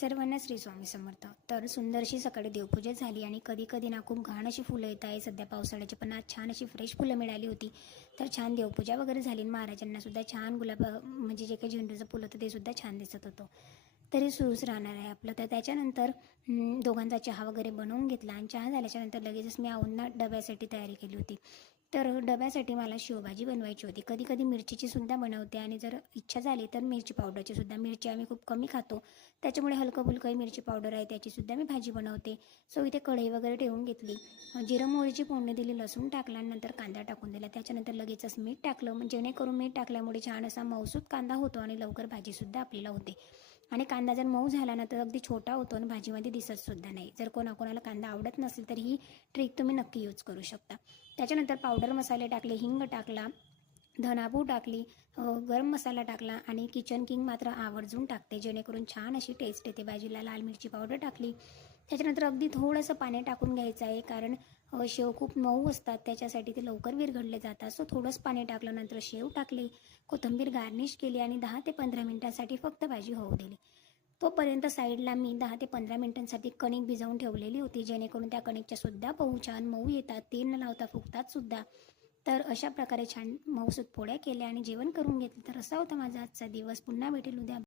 सर्वांना श्री स्वामी समर्थ. तर सुंदरशी सकाळी देवपूजा झाली आणि कधी कधी ना खूप घाण अशी फुलं येत आहे सध्या पावसाळ्याची, पण आज छान अशी फ्रेश फुलं मिळाली होती. तर छान देवपूजा वगैरे झाली. महाराजांना सुद्धा छान गुलाब म्हणजे जे काही झेंडूचं फुलं होतं ते सुद्धा छान दिसत होतं. तरी सुरूच राहणार आहे आपलं. तर त्याच्यानंतर दोघांचा चहा वगैरे बनवून घेतला आणि चहा झाल्याच्यानंतर लगेचच मी आऊंना डब्यासाठी तयारी केली होती. तर डब्यासाठी मला शेवभाजी बनवायची होती. कधी कधी मिरचीची सुद्धा बनवते आणि जर इच्छा झाली तर मिरची पावडरची सुद्धा. मिरची आम्ही खूप कमी खातो, त्याच्यामुळे हलकं फुलकं मिरची पावडर आहे त्याचीसुद्धा मी भाजी बनवते. सो इथे कढई वगैरे ठेवून घेतली, जिरं मोहरीची फोडणी दिली, लसूण टाकला आणि नंतर कांदा टाकून दिला. त्याच्यानंतर लगेचच मीठ टाकलं, जेणेकरून मीठ टाकल्यामुळे छान असा मऊसूत कांदा होतो आणि लवकर भाजीसुद्धा आपल्याला होते. आणि कांदा जर मऊ झाला ना तर अगदी छोटा होतो आणि भाजीमध्ये दिसतसुद्धा नाही. जर कोणाकोणाला कांदा आवडत नसेल तर ही ट्रिक तुम्ही नक्की यूज करू शकता. त्याच्यानंतर पावडर मसाले टाकले, हिंग टाकला, धनापूड टाकली, गरम मसाला टाकला आणि किचन किंग मात्र आवर्जून टाकते जेणेकरून छान अशी टेस्ट येते भाजीला. लाल मिरची पावडर टाकली. त्याच्यानंतर अगदी थोडंसं पाणी टाकून घ्यायचं आहे, कारण शेव खूप मऊ असतात त्याच्यासाठी ते लवकर विरघळले जातात. सो थोडंच पाणी टाकलं, नंतर शेव टाकली, कोथिंबीर गार्निश केली आणि 10 ते 15 मिनिटांसाठी फक्त भाजी होऊ दिली. तोपर्यंत साईडला मी 10 ते 15 मिनिटांसाठी कणिक भिजवून ठेवलेली होती, जेणेकरून त्या कणिकच्या सुद्धा पोळी छान मऊ येतात, तेल न लावता फुगतात सुद्धा. तर अशा प्रकारे छान मऊसूत पोळ्या केल्या आणि जेवण करून घेतलं. तर असा होता माझा आजचा दिवस. पुन्हा भेटेल उद्या.